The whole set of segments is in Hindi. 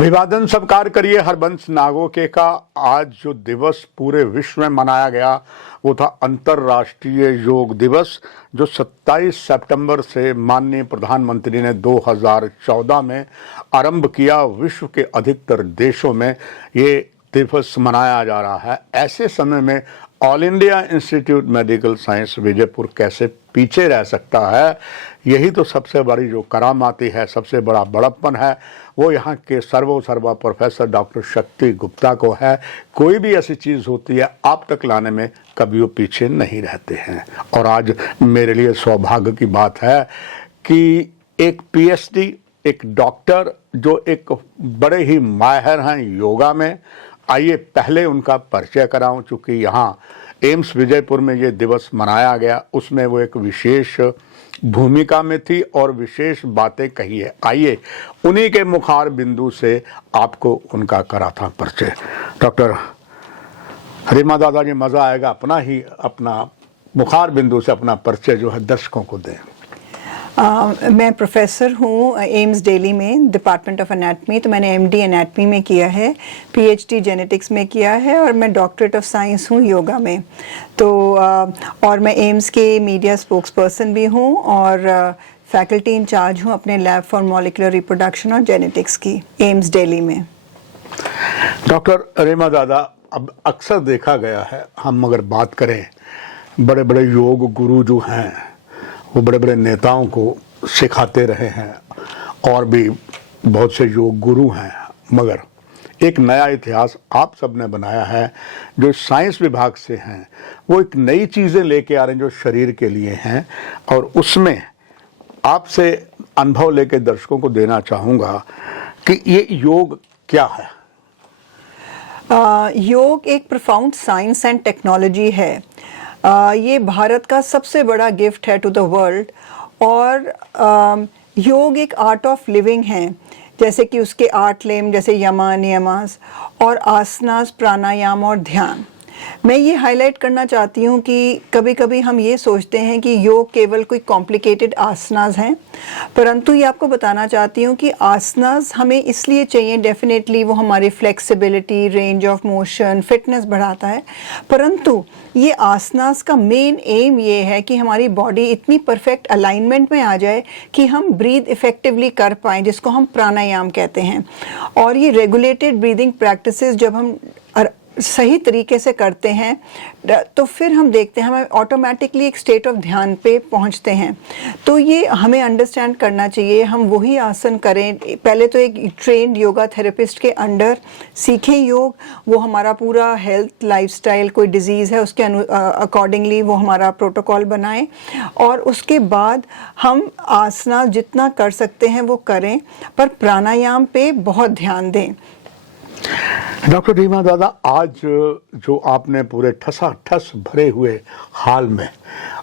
अभिवादन स्वीकार करिए हरबंश नागोके का। आज जो दिवस पूरे विश्व में मनाया गया वो था अंतर्राष्ट्रीय योग दिवस, जो 27 सितंबर से माननीय प्रधानमंत्री ने 2014 में आरंभ किया। विश्व के अधिकतर देशों में ये दिवस मनाया जा रहा है। ऐसे समय में all India institute medical science Vijaypur कैसे पीछे रह सकता है? यही तो सबसे बड़ी जो करामाती है, सबसे बड़ा बड़प्पन है, वो यहाँ के सर्वा प्रोफेसर डॉक्टर शक्ति गुप्ता को है। कोई भी ऐसी चीज़ होती है आप तक लाने में कभी वो पीछे नहीं रहते हैं। और आज मेरे लिए सौभाग्य की बात है कि एक पीएचडी, एक डॉक्टर जो एक बड़े ही माहिर हैं योगा में, आइए पहले उनका परिचय कराऊं। चूँकि यहाँ एम्स विजयपुर में ये दिवस मनाया गया, उसमें वो एक विशेष भूमिका में थी और विशेष बातें कही है। आइए उन्हीं के मुखार बिंदु से आपको उनका करा था परिचय। डॉक्टर रीमा दादा जी, मज़ा आएगा अपना मुखार बिंदु से अपना परिचय जो है दर्शकों को दें। मैं प्रोफेसर हूँ एम्स दिल्ली में, डिपार्टमेंट ऑफ एनाटमी। तो मैंने एमडी एनाटमी में किया है, पीएचडी जेनेटिक्स में किया है और मैं डॉक्टरेट ऑफ साइंस हूँ योगा में। तो और मैं एम्स के मीडिया स्पोक्स पर्सन भी हूँ और फैकल्टी इंचार्ज हूँ अपने लैब फॉर मॉलिक्यूलर रिप्रोडक्शन और जेनेटिक्स की एम्स दिल्ली में। डॉक्टर रीमा दादा, अब अक्सर देखा गया है, हम अगर बात करें, बड़े बड़े योग गुरु जो हैं वो बड़े बड़े नेताओं को सिखाते रहे हैं और भी बहुत से योग गुरु हैं, मगर एक नया इतिहास आप सब ने बनाया है। जो साइंस विभाग से हैं वो एक नई चीज़ें लेके आ रहे हैं जो शरीर के लिए हैं, और उसमें आपसे अनुभव लेके दर्शकों को देना चाहूँगा कि ये योग क्या है। योग एक प्रोफाउंड साइंस एंड टेक्नोलॉजी है। ये भारत का सबसे बड़ा गिफ्ट है टू द वर्ल्ड। और योग एक आर्ट ऑफ लिविंग है, जैसे कि उसके 8 लेम जैसे यमा, नियमास और आसनास, प्राणायाम और ध्यान। मैं ये हाईलाइट करना चाहती हूँ कि कभी कभी हम ये सोचते हैं कि योग केवल कोई कॉम्प्लिकेटेड आसनास हैं, परंतु ये आपको बताना चाहती हूँ कि आसनास हमें इसलिए चाहिए, डेफिनेटली वो हमारी flexibility, range of motion, fitness बढ़ाता है, परंतु ये आसनास का मेन एम ये है कि हमारी बॉडी इतनी परफेक्ट अलाइनमेंट में आ जाए कि हम ब्रीद इफेक्टिवली कर पाएँ, जिसको हम प्राणायाम कहते हैं। और ये रेगुलेटेड ब्रीदिंग प्रैक्टिसेस जब हम सही तरीके से करते हैं तो फिर हम देखते हैं हमें ऑटोमेटिकली एक स्टेट ऑफ ध्यान पे पहुंचते हैं। तो ये हमें अंडरस्टैंड करना चाहिए, हम वही आसन करें। पहले तो एक ट्रेंड योगा थेरेपिस्ट के अंडर सीखें योग, वो हमारा पूरा हेल्थ लाइफस्टाइल, कोई डिजीज़ है उसके अकॉर्डिंगली वो हमारा प्रोटोकॉल बनाएं, और उसके बाद हम आसना जितना कर सकते हैं वो करें, पर प्राणायाम पे बहुत ध्यान दें। डॉक्टर रीमा दादा, आज जो आपने पूरे ठसाठस भरे हुए हाल में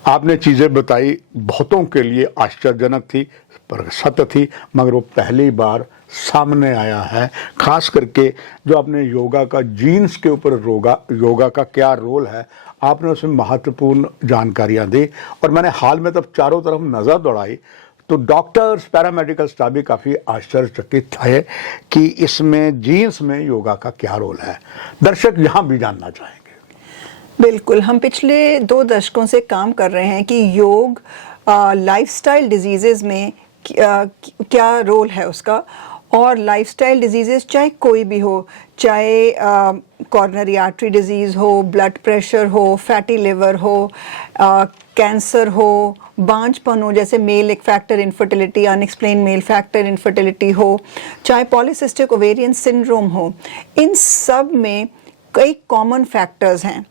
आपने चीज़ें बताई, बहुतों के लिए आश्चर्यजनक थी पर सत्य थी, मगर वो पहली बार सामने आया है। खास करके जो आपने योगा का, जीन्स के ऊपर योगा का क्या रोल है, आपने उसमें महत्वपूर्ण जानकारियाँ दी। और मैंने हाल में तब चारों तरफ नज़र दौड़ाई तो डॉक्टर्स, पैरामेडिकल स्टाफ भी काफ़ी आश्चर्यचकित थे कि इसमें जीन्स में योगा का क्या रोल है। दर्शक यहाँ भी जानना चाहेंगे। बिल्कुल, हम पिछले 2 दशकों से काम कर रहे हैं कि योग लाइफस्टाइल डिजीज़ेज़ में क्या रोल है उसका। और लाइफस्टाइल डिजीज़ेस चाहे कोई भी हो, चाहे कॉर्नरी आर्टरी डिजीज़ हो, ब्लड प्रेशर हो, फैटी लिवर हो, कैंसर हो, बांझपन हो, जैसे mail factor infertility, unexplained mail factor infertility हो, चाहे पॉलीसिस्टिक ओवेरियन सिंड्रोम हो, इन सब में कई कॉमन फैक्टर्स हैं।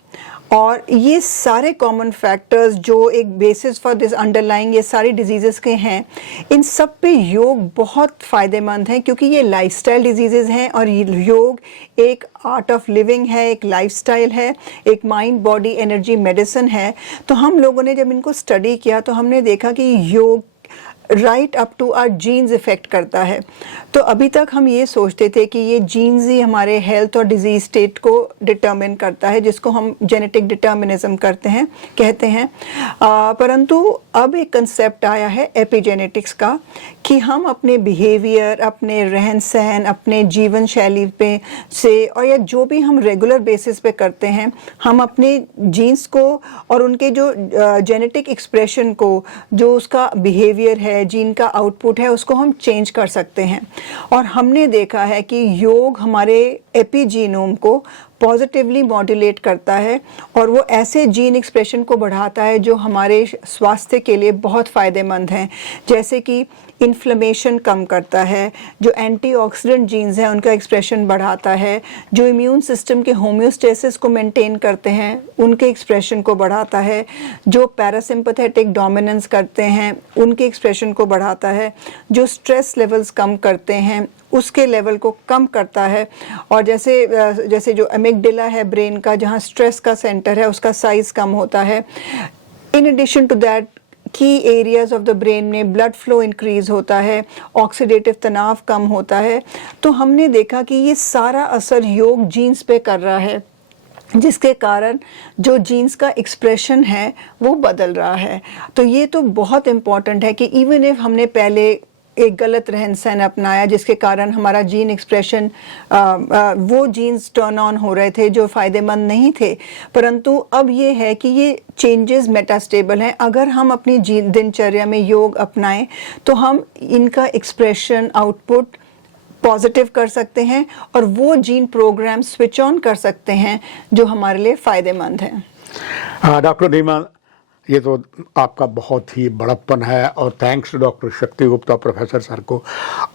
और ये सारे कॉमन फैक्टर्स जो एक बेसिस फॉर दिस अंडरलाइंग ये सारी डिजीज़ेस के हैं, इन सब पे योग बहुत फ़ायदेमंद है, क्योंकि ये लाइफस्टाइल डिजीज़ेस हैं और योग एक आर्ट ऑफ लिविंग है, एक लाइफस्टाइल है, एक माइंड बॉडी एनर्जी मेडिसिन है। तो हम लोगों ने जब इनको स्टडी किया तो हमने देखा कि yoga right up to our genes effect करता है। तो अभी तक हम ये सोचते थे कि ये जीन्स ही हमारे हेल्थ और डिजीज़ स्टेट को डिटर्मिन करता है, जिसको हम जेनेटिक डिटर्मिनिज्म कहते हैं। परंतु अब एक कंसेप्ट आया है एपिजेनेटिक्स का, कि हम अपने बिहेवियर, अपने रहन सहन, अपने जीवन शैली पे से, और या जो भी हम रेगुलर बेसिस पे करते हैं, हम अपने जीन्स को और उनके जो जेनेटिक एक्सप्रेशन को, जो उसका बिहेवियर है, जीन का आउटपुट है, उसको हम चेंज कर सकते हैं। और हमने देखा है कि योग हमारे एपिजीनोम को पॉजिटिवली मॉड्यूलेट करता है, और वो ऐसे जीन एक्सप्रेशन को बढ़ाता है जो हमारे स्वास्थ्य के लिए बहुत फ़ायदेमंद हैं। जैसे कि इन्फ्लेमेशन कम करता है, जो एंटीऑक्सीडेंट जीन्स हैं उनका एक्सप्रेशन बढ़ाता है, जो इम्यून सिस्टम के होम्योस्टेसिस को मेंटेन करते हैं उनके एक्सप्रेशन को बढ़ाता है, जो पैरासिम्पैथेटिक डोमिनेंस करते हैं उनके एक्सप्रेशन को बढ़ाता है, जो स्ट्रेस लेवल्स कम करते हैं उसके लेवल को कम करता है। और जैसे जो एमिगडाला है ब्रेन का, जहाँ स्ट्रेस का सेंटर है, उसका साइज कम होता है। इन एडिशन टू दैट, की एरियाज ऑफ द ब्रेन में ब्लड फ्लो इंक्रीज होता है, ऑक्सीडेटिव तनाव कम होता है। तो हमने देखा कि ये सारा असर योग जीन्स पे कर रहा है, जिसके कारण जो जीन्स का एक्सप्रेशन है वो बदल रहा है। तो ये तो बहुत इम्पॉर्टेंट है कि इवन इफ हमने पहले एक गलत रहन सहन अपनाया जिसके कारण हमारा जीन एक्सप्रेशन, वो जीन्स टर्न ऑन हो रहे थे जो फ़ायदेमंद नहीं थे, परंतु अब ये है कि ये चेंजेस मेटास्टेबल हैं। अगर हम अपनी दिनचर्या में योग अपनाएं तो हम इनका एक्सप्रेशन आउटपुट पॉजिटिव कर सकते हैं और वो जीन प्रोग्राम स्विच ऑन कर सकते हैं जो हमारे लिए फ़ायदेमंद हैं। डॉक्टर रीमा, ये तो आपका बहुत ही बड़प्पन है, और थैंक्स टू डॉक्टर शक्ति गुप्ता प्रोफेसर सर को,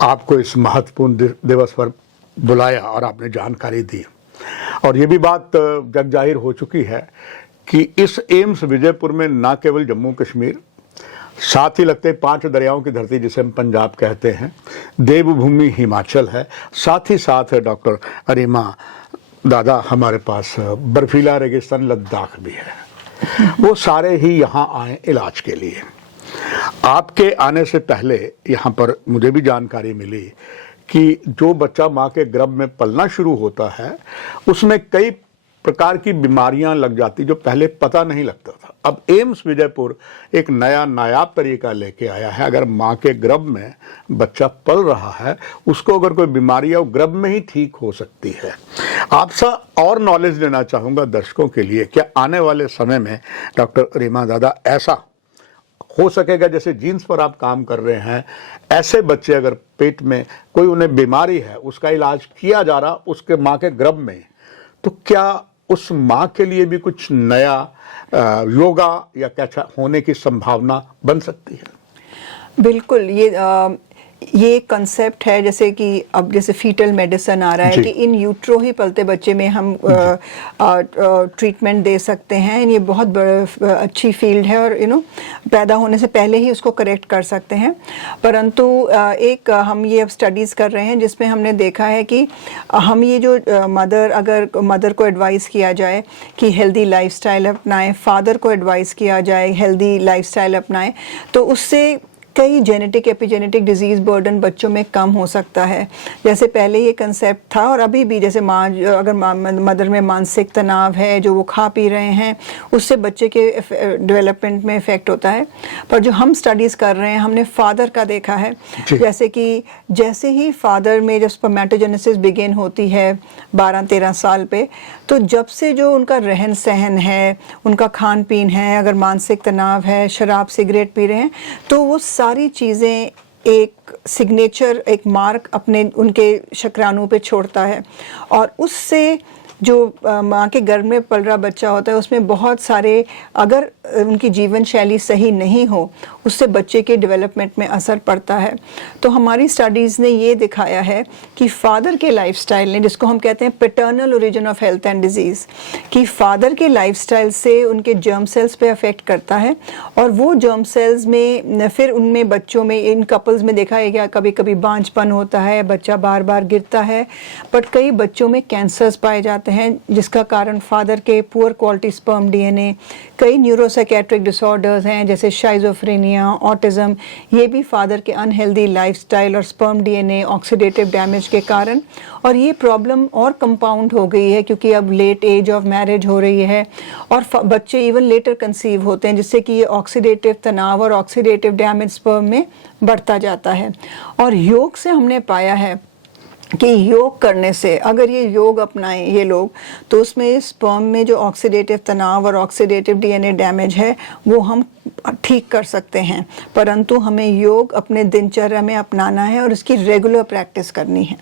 आपको इस महत्वपूर्ण दिवस पर बुलाया और आपने जानकारी दी। और ये भी बात जग जाहिर हो चुकी है कि इस एम्स विजयपुर में न केवल जम्मू कश्मीर, साथ ही लगते 5 दरियाओं की धरती जिसे हम पंजाब कहते हैं, देवभूमि हिमाचल है, साथ ही साथ डॉक्टर रीमा दादा हमारे पास बर्फीला रेगिस्तान लद्दाख भी है। वो सारे ही यहाँ आए इलाज के लिए। आपके आने से पहले यहाँ पर मुझे भी जानकारी मिली कि जो बच्चा माँ के गर्भ में पलना शुरू होता है उसमें कई प्रकार की बीमारियां लग जाती जो पहले पता नहीं लगता था। अब एम्स विजयपुर एक नया नायाब तरीका लेके आया है। अगर माँ के गर्भ में बच्चा पल रहा है, उसको अगर कोई बीमारी है वो गर्भ में ही ठीक हो सकती है। आपसे और नॉलेज देना चाहूँगा दर्शकों के लिए, क्या आने वाले समय में डॉक्टर रीमा दादा ऐसा हो सकेगा जैसे जीन्स पर आप काम कर रहे हैं, ऐसे बच्चे अगर पेट में कोई उन्हें बीमारी है उसका इलाज किया जा रहा उसके माँ के गर्भ में, तो क्या उस माँ के लिए भी कुछ नया योगा या क्या होने की संभावना बन सकती है? बिल्कुल, ये कंसेप्ट है, जैसे कि अब जैसे फीटल मेडिसिन आ रहा है कि इन यूट्रो ही पलते बच्चे में हम ट्रीटमेंट दे सकते हैं। ये बहुत अच्छी फील्ड है और पैदा होने से पहले ही उसको करेक्ट कर सकते हैं। परंतु हम ये अब स्टडीज़ कर रहे हैं जिसमें हमने देखा है कि हम ये जो अगर मदर को एडवाइस किया जाए कि हेल्दी लाइफस्टाइल अपनाएं, फादर को एडवाइस किया जाए हेल्दी लाइफस्टाइल अपनाएं, तो उससे कई जेनेटिक एपिजेनेटिक डिजीज़ बर्डन बच्चों में कम हो सकता है। जैसे पहले ये कंसेप्ट था और अभी भी, जैसे मदर में मानसिक तनाव है, जो वो खा पी रहे हैं, उससे बच्चे के डेवलपमेंट में इफ़ेक्ट होता है। पर जो हम स्टडीज़ कर रहे हैं, हमने फादर का देखा है, जैसे ही फादर में जब स्पर्मेटोजेनेसिस बिगिन होती है 12-13 साल पे, तो जब से जो उनका रहन सहन है, उनका खान पीन है, अगर मानसिक तनाव है, शराब सिगरेट पी रहे हैं, तो वो सारी चीज़ें एक सिग्नेचर, एक मार्क अपने उनके शुक्राणु पे छोड़ता है। और उससे जो माँ के गर्भ में पल रहा बच्चा होता है उसमें बहुत सारे, अगर उनकी जीवन शैली सही नहीं हो, उससे बच्चे के डेवलपमेंट में असर पड़ता है। तो हमारी स्टडीज़ ने ये दिखाया है कि फादर के लाइफस्टाइल ने, जिसको हम कहते हैं paternal origin of health and disease, कि फादर के लाइफस्टाइल से उनके जर्म सेल्स पे अफेक्ट करता है, और वो जर्म सेल्स में फिर उनमें बच्चों में, इन कपल्स में देखा है क्या कभी कभी बांझपन होता है, बच्चा बार बार गिरता है, बट कई बच्चों में कैंसर्स पाए जाते हैं जिसका कारण फादर के पुअर क्वालिटी स्पर्म डीएनए, कई न्यूरोसाइकेट्रिक डिसऑर्डर्स हैं जैसे शाइजोफ्रेनिया स्किज़ोफ्रेनिया, ऑटिज़म, ये भी फादर के अनहेल्दी लाइफस्टाइल और स्पर्म डीएनए ऑक्सीडेटिव डैमेज के कारण। और ये प्रॉब्लम और कंपाउंड हो गई है क्योंकि अब लेट एज ऑफ मैरिज हो रही है और बच्चे इवन लेटर कंसीव होते हैं, जिससे कि ये ऑक्सीडेटिव तनाव और ऑक्सीडेटिव डैमेज स्पर्म में बढ़ता जाता है। और योग से हमने पाया है कि योग करने से, अगर ये योग अपनाएं ये लोग, तो उसमें स्पर्म में जो ऑक्सीडेटिव तनाव और ऑक्सीडेटिव डीएनए डैमेज है वो हम ठीक कर सकते हैं। परंतु हमें योग अपने दिनचर्या में अपनाना है और इसकी रेगुलर प्रैक्टिस करनी है।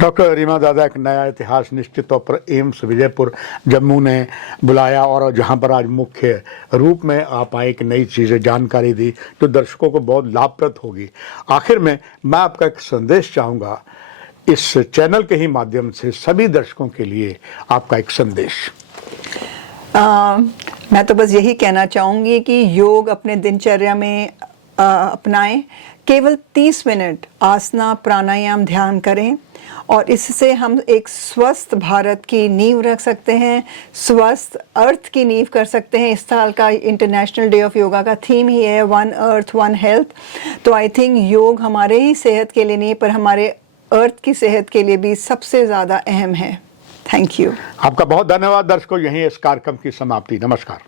डॉक्टर रीमा दादा, एक नया इतिहास निश्चित तौर पर एम्स विजयपुर जम्मू ने बुलाया और जहां पर आज मुख्य रूप में आप आए, एक नई चीज़ें जानकारी दी जो दर्शकों को बहुत लाभप्रद होगी। आखिर में मैं आपका एक संदेश चाहूँगा, इस चैनल के ही माध्यम से सभी दर्शकों के लिए आपका एक संदेश। मैं तो बस यही कहना चाहूँगी कि योग अपने दिनचर्या में अपनाएं। केवल 30 मिनट आसना, प्राणायाम, ध्यान करें और इससे हम एक स्वस्थ भारत की नींव रख सकते हैं, स्वस्थ अर्थ की नींव कर सकते हैं। इस साल का इंटरनेशनल डे ऑफ योगा का थीम ही है वन अर्थ वन हेल्थ। तो आई थिंक योग हमारे ही सेहत के लिए नहीं पर हमारे अर्थ की सेहत के लिए भी सबसे ज़्यादा अहम है। Thank you. आपका बहुत धन्यवाद। दर्शकों, यहीं इस कार्यक्रम की समाप्ति। नमस्कार।